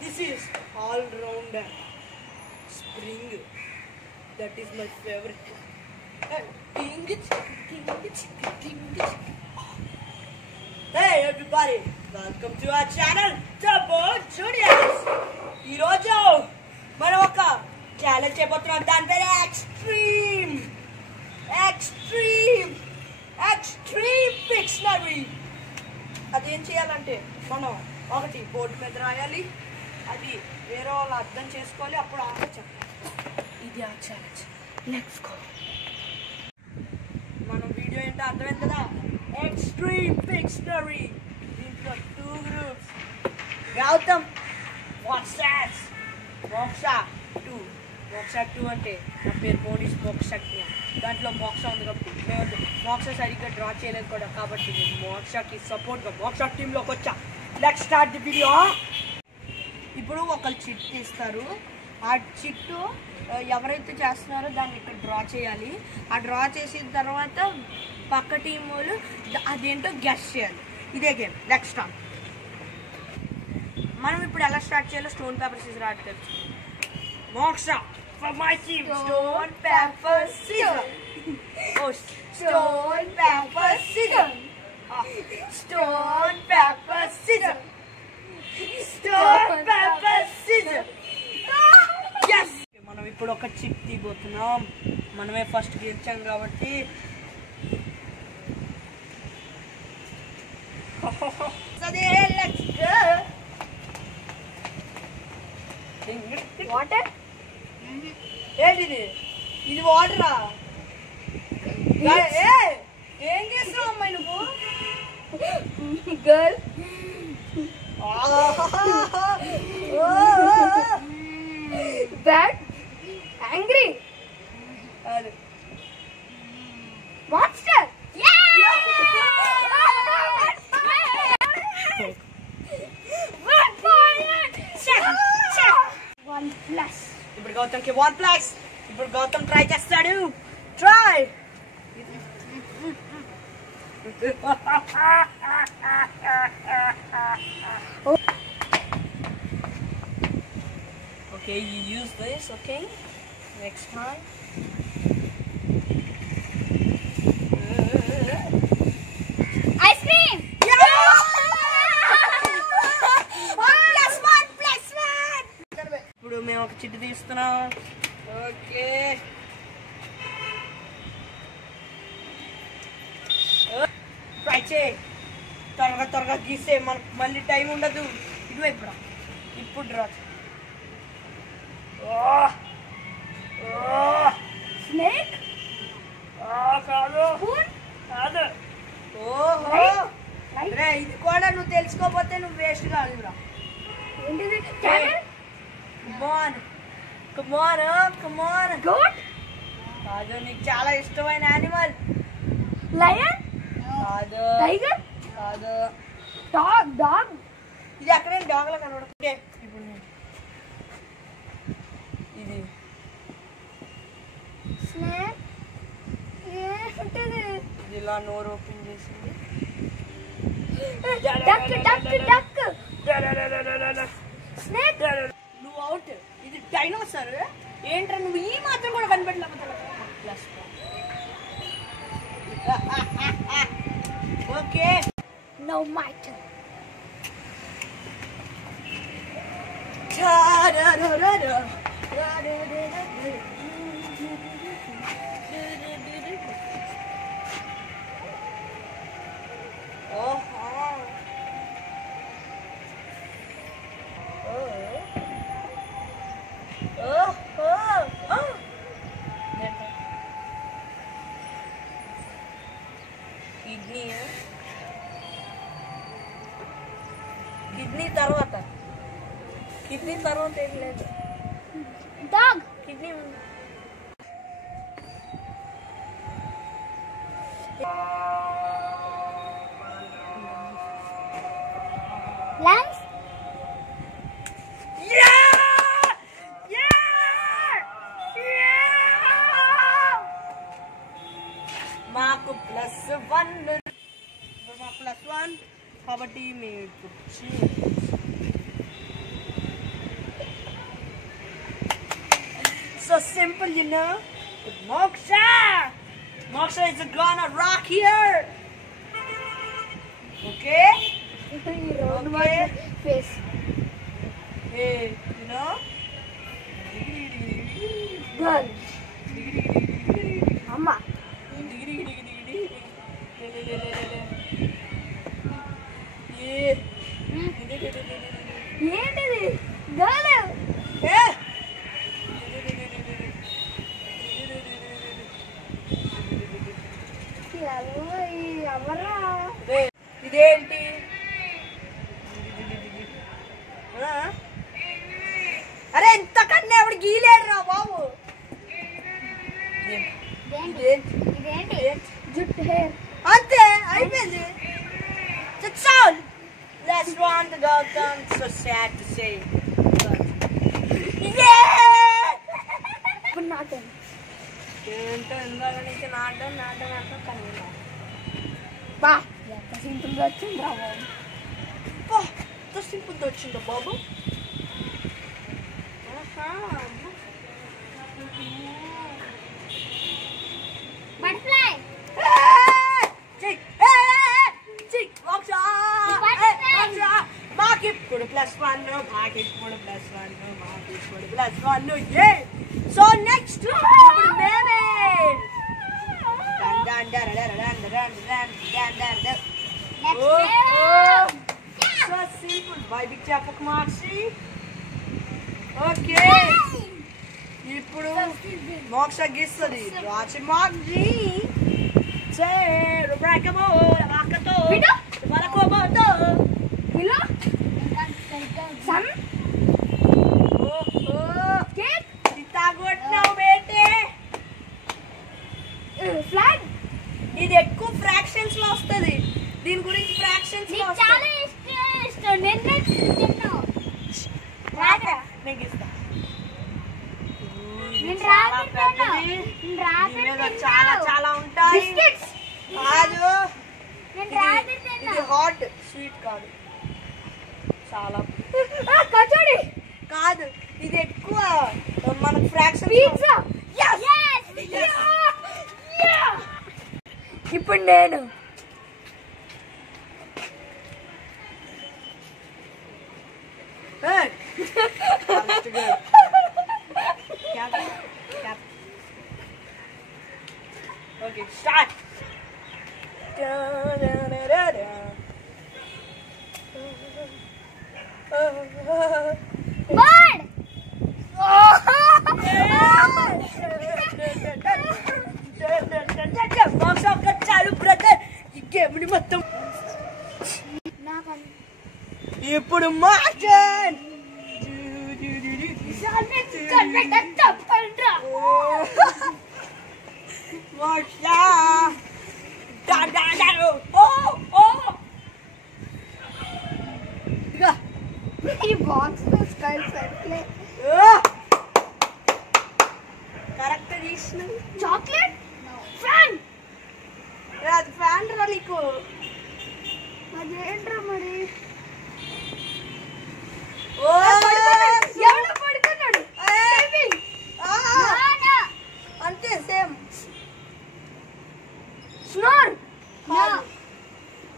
This is all-rounder spring. That is my favorite. Hey everybody, welcome to our channel, Turbo Juniors. ఈ రోజు మనం ఒక challenge చేయబోతున్నాం. దాని పేరు ఎక్స్ట్రీమ్ పిక్షనరీ. అదేం చేయాలంటే మనం ఒకటి బోర్డు మీద రాయాలి, అది వేరే వాళ్ళు అర్థం చేసుకోవాలి, అప్పుడు ఆన్సర్ చెప్పాలి. ఇది ఆ ఛాలెంజ్. Let's go. మనం వీడియో ఏంటో అర్థమైంది కదా, ఎక్స్ట్రీమ్ పిక్షనరీ. దీంట్లో 2 గ్రూప్స్, గౌతమ్ మోక్ష 2. మోక్ష 2 అంటే నా పేరు మోనీష్ మోక్ష 2. దాంట్లో మోక్ష ఉంది కాబట్టి మేము మోక్ష సరిగ్గా డ్రా చేయలేదు కూడా, కాబట్టి నేను మోక్షకి సపోర్ట్గా మోక్ష టీంలోకి వచ్చా. Let's start the video. ఇప్పుడు ఒకళ్ళు చిట్ తీస్తారు. ఆ చిట్టు ఎవరైతే చేస్తున్నారో దాన్ని ఇక్కడ డ్రా చేయాలి. ఆ డ్రా చేసిన తర్వాత పక్క టీం వాళ్ళు అదేంటో గెస్ చేయాలి. ఇదే గేమ్. Let's start. మనం ఇప్పుడు ఎలా స్టార్ట్ చేయాలో స్టోన్ పేపర్ సీజర్ ఆడి తెలుసు. మోక్ష for my team. Stone paper scissors. Oh, stone paper scissors. Stone paper scissors. Stone paper scissors. Yes. మనం ఇప్పుడు ఒక చిట్ తీయబోతున్నాం. మనమే ఫస్ట్ గెలిచాం కాబట్టి let's go. Water? ఏంటిది? ఇది వాటరా? ఏం చేస్తున్నావు అమ్మాయి నువ్వు? Girl Bad, angry, monster. One plus. ఇప్పుడు గౌతమ్కి 1+. ఇప్పుడు గౌతమ్ ట్రై చేస్తాడు. Try. Okay, you use this, okay? Next time. Ice cream. ఇప్పుడు మేము ఒక చిట్టు తీస్తున్నాం. ఓకే, ట్రై చేయి. త్వరగా గీసే, మనకు మళ్ళీ టైం ఉండదు. ఇటువైపు రా. ఇప్పుడు డ్రా. Snake. కాదు. ఓహో, రే ఇది కూడా నువ్వు తెలుసుకోకపోతే నువ్వు వేస్ట్ కాదురా. ఏంటిది? Camel. Come on. Goat. కాదు, నీకు చాలా ఇష్టమైన యానిమల్. Lion. కాదు. Tiger. కాదు. Dog. ఇది అక్కడే డాగ్లా కనబడుతుంది. ఇప్పుడు ఇది Snake. ఏంటిది? ఇది ఇలా నోరు ఓపెన్ చేసింది. Duck. Snake. నువ్వు అవుట్. ఇది డైనోసార్. ఏంట్రా నువ్వు ఈ మాత్రం కూడా కనిపెట్టలేకపోతే. Okay, Now my turn. Kidney తర్వాత ఏం లేదు. Dog. Kidney Lungs. మాకు +1. కాబట్టి మేము ఇప్పుడు so simple, you know. But Moksha is gonna rock here. Okay? Okay. Face. Hey, you know. Girl. Mama. ఏంటిది గర్ల్ ఎవరా ఇదేంటి అరే ఇంతకన్నా ఎవడు గీలేడు రా బాబు ఇదేంటి జుట్టు హెయిర్ అంతే అయిపోయింది That's all. Let's go on the Gautam. So sad to say. Yeah! ఇప్పుడు నాతో ఏంటో ఇందాక నుంచి నాటం కానీ బా ఎంత సింపుల్గా వచ్చిందిరా బాబు ఎంత సింపుల్గా వచ్చిందో బాబు బటర్ఫ్లై ఇప్పుడు +1 ఇప్పుడు +1 yeah so next ఇప్పుడు మేమే so simple bye big chapuk maxi okay ఇప్పుడు మోక్ష గీస్తుంది రాచి మాగ్జీ చే రుబ్రాకమో వాకతో వలకోబోతో కిలో సన్ ఓహో కేక్ ఇతాగొట్నావు బేటే ఫ్లాగ్ ఇది ఎక్కువ ఫ్రాక్షన్స్ లో వస్తది దీని గురించి ఫ్రాక్షన్స్ లో వస్తది చాలా ఇష్టం నేను తిన్నాను రాగా నేను ఇస్తా నేను రాగా తిన్నాను చాలా చాలా ఉంటాయి బిస్కెట్స్ కాదు నేను రాగా ఇది తిన్నాను హాట్ స్వీట్ కాదు చాలా కచోడి కాదు ఇది ఎక్కువ మనకు ఫ్రాక్షన్ పిజ్జా ఇప్పుడు నేను ఓకే స్టార్ట్ బర్డ్ చాలు బ్రదర్ ఈ గేమ్ ని మొత్తం ఇప్పుడు మార్చన్ ఈ బాక్స్ లో స్కైల్ సర్కిల్ కరెక్ట్ తీసిన చాక్లెట్ ఫ్యాన్ అది ఫ్యాన్ రా నీకు అదేంట్రా మరి ఎవడో పడుకున్నాడు అంతే సేమ్ స్నోర్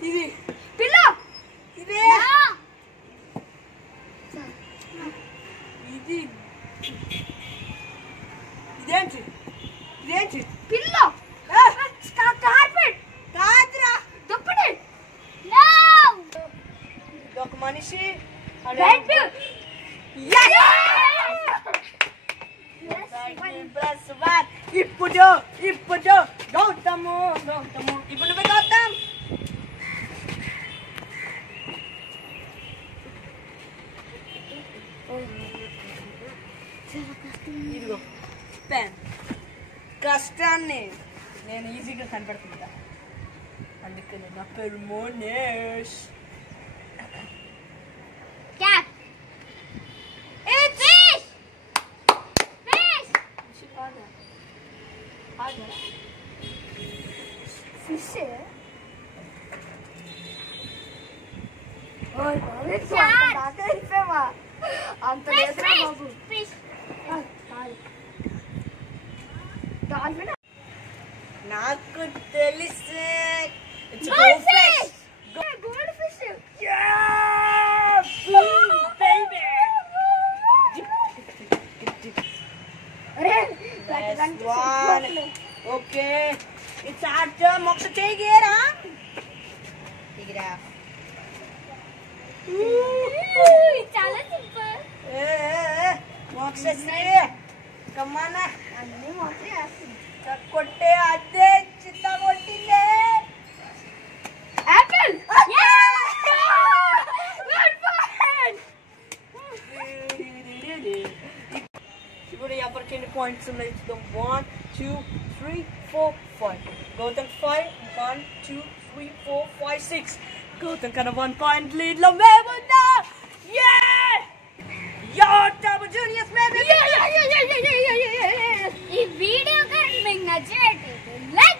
ఇది పిల్లో ఇదే ఇది ఇదేంటి పిల్లో కార్పెట్ కాదురా దుప్పటి ఒక మనిషి రెడ్ ఇప్పుడు గౌతము ఇప్పుడు నువ్వే గౌతమ్ ఇదిగో పెన్ కష్టాన్ని నేను ఈజీగా కనపడుతుంటా అందుకని నా పేరు మోనేష్ క్యాప్ ఫిష్ ఫిష్ అంత నాకు తెలిసే ఓకే ఇట్స్ ఆర్ట్ మొక్క చేయగేరా దిగిరా చాలా సింపుల్. మోక్షశ్రీ కమ్మానా అన్ని మాత్రం వేస్తుంది. కొట్టే అదే చిత్త కొట్టిందే యాపిల్. ఇప్పుడు ఎవరికి ఎన్ని పాయింట్స్ ఉన్నాయి చూద్దాం 1 2 3 4 5 గౌతమ్ 5 1 2 3 4 5 6 గౌతమ్ కన్నా 1 పాయింట్ లీడ్ లో మేమున్నా జూనియర్స్ ఈ వీడియో కనుక మీకు నచ్చినట్లయితే